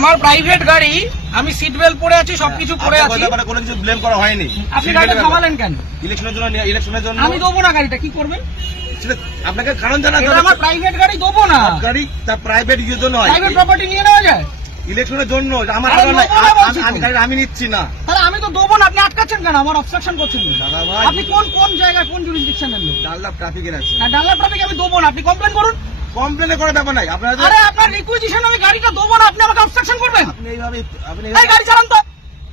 আমার প্রাইভেট গাড়ি, আমি সিট বেল্ট পরে আছি, সবকিছু পরে আছি, কোনো কিছু ব্লেম করা হয়নি। আপনি গাড়িটা থামালেন কেন? ইলেকশনের জন্য আমি দেবো না গাড়িটা, কি করবেন? আপনাকে কারণ জানাতে হবে। আমার প্রাইভেট গাড়ি দেবো না। গাড়ি তার প্রাইভেট ইউজের জন্য, প্রাইভেট প্রপার্টি নিয়ে নেওয়া যায় ইলেকশনের জন্য। আমার আমি নিচ্ছি না, তাহলে আমি তো দেবো না। আপনি আটকাচ্ছেন কেন? আমার অবস্ট্রাকশন করছেন। আপনি কোন জায়গায়, কোন জুরিসডিকশনের লোক? ডানলাপ ট্রাফিকের আছে। ডানলাপ ট্রাফিক আমি দেবো না, আপনি কমপ্লেন করুন। কমপ্লেন করার ব্যাপার নাই আপনার। আরে আপনার রিকুইজিশন আমি গাড়িটা দেবো না, আপনি আমাকে অবস্ট্রাকশন করবেন? আপনি গাড়ি চালান তো,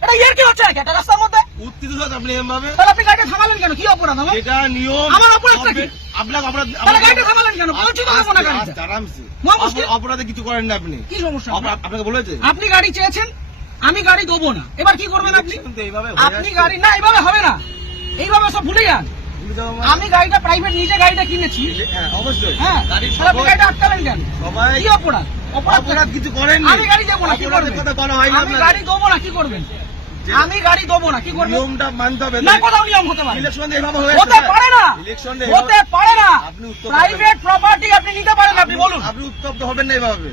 এটা ইয়ার কি হচ্ছে একটা রাস্তার মধ্যে? উত্তেজিত আপনি এভাবে, তাহলে আপনি গাড়িটা থামালেন কেন? কি অপরাধ আমার? এটা নিয়ম। আমার অপরাধটা কি? আপনার অপরাধ। তাহলে গাড়িটা থামালেন কেন? বলছি তো দেবো না গাড়িটা। আরামসে, মহামুশকিল। অপরাধে কিছু করেন না আপনি। কি সমস্যা? আপনাকে বলেছে আপনি গাড়ি চেয়েছেন, আমি গাড়ি দেবো না। এবার কি করবেন আপনি? আপনি গাড়ি না, এইভাবে হবে না, এইভাবে সব ভুলে যান। আমি গাড়িটা প্রাইভেট, নিজে গাড়িটা কিনেছি। অবশ্যই। হ্যাঁ, তাহলে আপনি গাড়িটা আটকালেন কেন? কি অপরাধ? অপরাধ কিছু করেন। আমি গাড়ি দেবো না, কি করবেন? আমি গাড়ি দেবো না, কি করবেন? আমি গাড়ি দেবো না, কি করবেন? নিয়মটা মানতে হবে না, কোথাও নিয়ম হতে পারে? ইলেকশন এভাবে হতে পারে না, ইলেকশন হতে পারে না। আপনি প্রাইভেট প্রপার্টি আপনি নিতে পারেন, আপনি বলুন। আপনি উত্তপ্ত হবেন না এভাবে।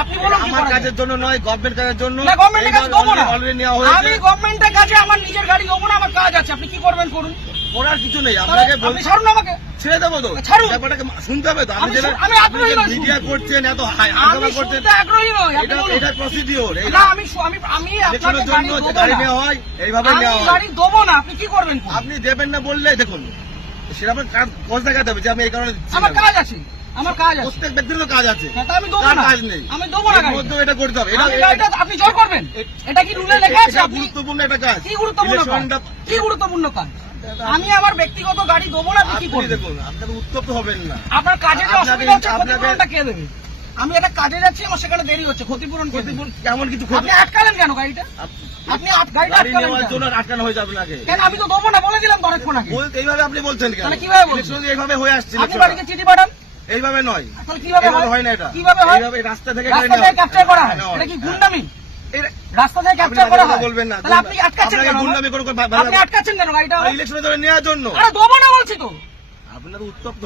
আপনি বলুন আমার কাজের জন্য নয়, গভর্নমেন্ট কাজের জন্য। না, গভর্নমেন্টের কাজ দেবো না। অলরেডি নেওয়া হয়েছে। আমি গভর্নমেন্টের কাছে আমার নিজের গাড়ি দেবো না, আমার কাজ আছে। আপনি কি করবেন করুন, করার কিছু নেই। আপনাকে আপনি ছাড়ুন আমাকে। ছেড়ে দেবো তো, ছাড়ুন। ব্যাপারটাকে শুনতে হবে তো। আমি আগ্রহী নই। মিডিয়া করছেন, এত আমি শুনতে আগ্রহী নই। এটা প্রসিডিওর। না, আমি আপনাকে গাড়ি দেবো গাড়ি না। নেওয়া হয় এইভাবে নেওয়া আমি হয়। গাড়ি দেবো না, আপনি কি করবেন? আপনি দেবেন না বললে দেখুন সেটা আপনার কাজ দেখাতে হবে যে আমি এই কারণে আমার কাজ আছে, আমার কাজ আছে। প্রত্যেক ব্যক্তির তো কাজ আছে, আমি দেবো না, কাজ নেই। আমি দেবো না। মধ্যে এটা করতে হবে। আপনি জোর করবেন? এটা কি রুলে লেখা আছে? গুরুত্বপূর্ণ একটা কাজ। কি গুরুত্বপূর্ণ কাজ? কি গুরুত্বপূর্ণ কাজ? আমি আমার ব্যক্তিগত গাড়ি দেবো না, আপনি কি করবেন? দেখুন, আপনাকে উত্তপ্ত হবেন না। আপনার কাজে যে অসুবিধা হচ্ছে, ক্ষতিপূরণটা কে দেবে? আমি একটা কাজে যাচ্ছি, আমার সেখানে দেরি হচ্ছে, ক্ষতিপূরণ কেমন কিছু আপনি আটকালেন কেন গাড়িটা? আপনি গাড়িটা গাড়ি আটকালেন নেওয়ার কেন? জন্য আটকানো হয়েছে আপনাকে। কেন? আমি তো দেবো না বলে দিলাম তো অনেকক্ষণ আগে। এইভাবে আপনি বলছেন কেন? তাহলে কিভাবে বলছেন? ইলেকশন এইভাবে হয়ে আসছে। আপনি বাড়িতে চিঠি পাঠান। এইভাবে নয়, তাহলে কিভাবে হয় না। এটা কিভাবে হয়? এইভাবে রাস্তা থেকে ক্যাপচার করা হয়। এটা কি গুন্ডামি? রাস্তা থেকে ক্যাপচার করা হয়? বলবেন না। তাহলে আপনি আটকাচ্ছেন কেন? গুন্ডামি করে আপনি আটকাচ্ছেন কেন গাড়িটা? ইলেকশনে ধরে নেওয়ার জন্য। আরে দেবো না বলছি তো। আপনার উত্তপ্ত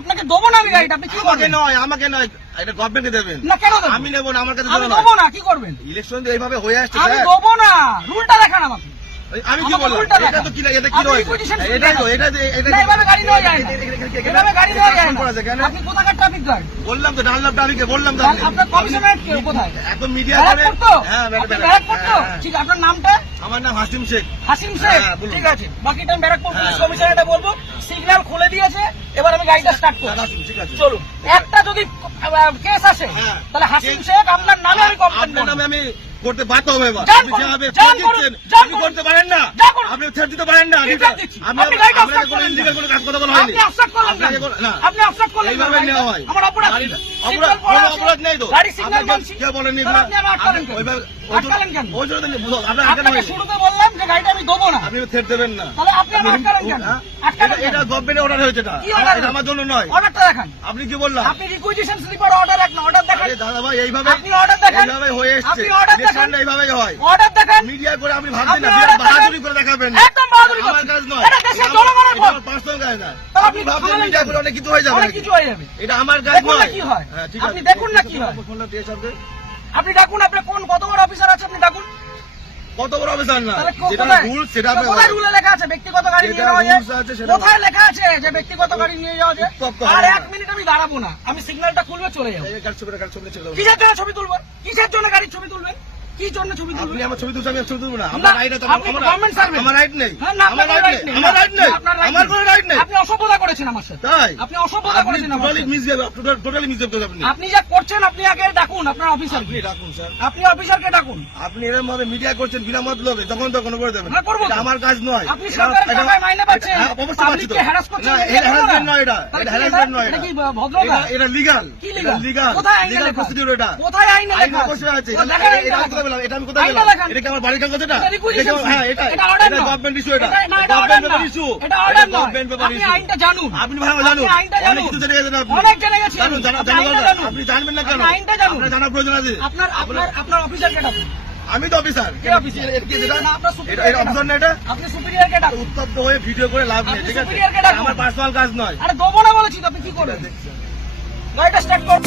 আপনাকে দেবো না আমি গাড়িটা, আপনি কি করবেন? আমাকে নয়, এটা গভর্নমেন্টকে দেবেন। না, কেন দেবো? আমি নেবো না, আমার কাছে আমি দেবো না, কি করবেন? ইলেকশন এইভাবে হয়ে আসছে। আমি দেবো না, রুলটা দেখান আমাকে। আমি কি বললাম? এটা তো কি, এটা কি রয়েছে? এটাই তো, এটা এভাবে গাড়ি নেওয়া যায় না। এভাবে গাড়ি নেওয়া যায় না। আপনি কোথাকার ট্রাফিক গার্ড? বললাম তো, ডানলাপ ট্রাফিকে বললাম তো। আপনার কমিশনারেট কোথায়? একদম মিডিয়া করে। হ্যাঁ, ব্যারাকপুর তো। ঠিক, আপনার নামটা? আমার নাম হাসিম শেখ। হাসিম শেখ, ঠিক আছে। বাকিটা আমি ব্যারাকপুর পুলিশ কমিশনারেটে বলবো। সিগন্যাল খুলে দিয়েছে, এবার আমি গাড়িটা স্টার্ট করব। ঠিক আছে, চলুন। একটা যদি কেস আসে, তাহলে হাসিম শেখ আপনার নামে আমি কমপ্লেন করব। আমি করতে বাধ্য হবে। এবার আপনি করতে পারেন না, আপনি ছেড়ে দিতে পারেন না। আমি আপনাকে কোনো ইলিগাল কোনো কাজ কথা বলা হয়নি। আপনি অফসাইড করলেন কেন? আপনি অফসাইড করলেন এইভাবে নেওয়া হয়। আমার অপরাধ অপরাধ নেই তো। গাড়ি সিগন্যাল মানছি। কে বলেনি? আপনি আমার আটকালেন কেন? আটকালেন কেন? ওই জন্য আপনার আটকানো আপনাকে হয়নি। শুরুতে বললাম যে গাড়িটা আমি দেবো না। আপনি ছেড়ে দেবেন না। তাহলে আপনি আমার আটকালেন কেন? আটকালেন কেন? এটা গভর্নমেন্টের অর্ডার হয়েছে। এটা আমার জন্য নয়। অর্ডারটা দেখান। আপনি কি বললাম? আপনি রিকুইজিশন স্লিপার অর্ডার এক না, অর্ডার দেখান। দাদা ভাই, এইভাবে আপনি অর্ডার দেখান। এইভাবে হয়ে এসেছে। আপনি অর্ডার দেখান। এইভাবেই হয়। অর্ডার দেখান। মিডিয়া করে আপনি ভাবছেন না, আপনি order বাহাদুরি দেখান। করে দেখাবেন। একদম বাহাদুরি আমার করছেন। কাজ নয়। এটা দেশের জনগণের ভোট। আমার পার্সোনাল কাজ না। তাহলে আপনি ভাবছেন থামালেন মিডিয়া কেন? করে অনেক কিছু হয়ে যাবে। অনেক কিছু হয়ে যাবে। এটা আমার কাজ দেখুন না নয়। কি হয়। হ্যাঁ, ঠিক আপনি আছে। দেখুন না কি হয়। ফোনটা দিয়ে সবকে। আপনি ডাকুন, আপনার কত বড় অফিসার আছে আপনি ডাকুন। কত বড় অফিসার না, তাহলে যেটা কোথায়? রুল সেটা কোথায় রুলে লেখা আছে ব্যক্তিগত গাড়ি নিয়ে যাওয়া যায়? কোথায় লেখা আছে যে ব্যক্তিগত গাড়ি নিয়ে যাওয়া যায়? আর 1 মিনিট আমি দাঁড়াবো না, আমি সিগন্যালটা খুলবে চলে যাবো। কিসের জন্য ছবি তুলবেন? কিসের জন্য গাড়ির ছবি তুলবেন? কি জন্য ছবি তুলবেন? আপনি আমার ছবি তুলছেন, আমি ছবি তুলবো না। আমার রাইট আছে। আপনি গভর্নমেন্ট সার্ভেন্ট। আমার রাইট নেই। না, আপনার রাইট নেই। আমার রাইট নেই। আমার কোনো রাইট নেই। আপনি অসভ্যতা করেছেন আমার সাথে। তাই আপনি অসভ্যতা করেছেন আমার টোটালি সাথে। মিসবিহেভ, টোটালি মিসবিহেভ করেছেন আপনি। আপনি যা করছেন, আপনি আগে ডাকুন আপনার অফিসারকে। আপনি ডাকুন স্যার। আপনি অফিসারকে ডাকুন। আপনি এরকম ভাবে মিডিয়া করছেন বিনা মতলবে, তখন তখন করে দেবেন। হ্যাঁ, করবো তো। এটা আমার কাজ নয়। আপনি সরকারের টাকায় মাইনে পাচ্ছেন। হ্যাঁ, অবশ্যই পাচ্ছি তো। পাবলিককে হ্যারাস করছেন। না, এটা হ্যারাসমেন্ট নয়। এটা হ্যারাসমেন্ট নয়। এটা কি ভদ্রতা? এটা লিগ্যাল। কি লিগ্যাল? লিগ্যাল। কোথায় আইনে লিগ্যাল লেখা? প্রসিডিউর এটা। কোথায় আইনে আইন লেখা? অবশ্যই আছে। ও দেখান আইনটা এটা আমি দেখান। কোথায় পেলাম? এটা আমি কোথায় আইনটা পেলাম? দেখান। এটা কি আমার বাড়ির কাগজ? এটা এটা requisition হ্যাঁ, এটা order নয়। Government issue. এটা না, এটা order গভর্নমেন্ট নয়। Paper issue. এটা order নয়। গভর্নমেন্ট পেপার আপনি ইস্যু। আইনটা জানুন। আপনি ভালো জানুন। আপনি আইনটা জানুন। অনেক কিছু জেনে গেছেন আপনি। অনেক জেনে গেছেন। জানুন, আপনি আইনটা জানুন। আপনি জানবেন না কেন? আপনি আইনটা জানুন। আপনার জানার প্রয়োজন আছে। আপনার অফিসারকে ডাকুন। আমি তো অফিসার। কে অফিসার? এটা আপনার superior এটা অফিসার না এটা? আপনি সুপিরিয়রকে ডাকুন। উত্তপ্ত হয়ে ভিডিও করে লাভ নেই, আপনি ঠিক আছে? superior কে ডাকুন। আমার পার্সোনাল কাজ নয়। আরে দেবো না বলেছি তো, আপনি কি করবেন? গাড়িটা স্টার্ট করুন।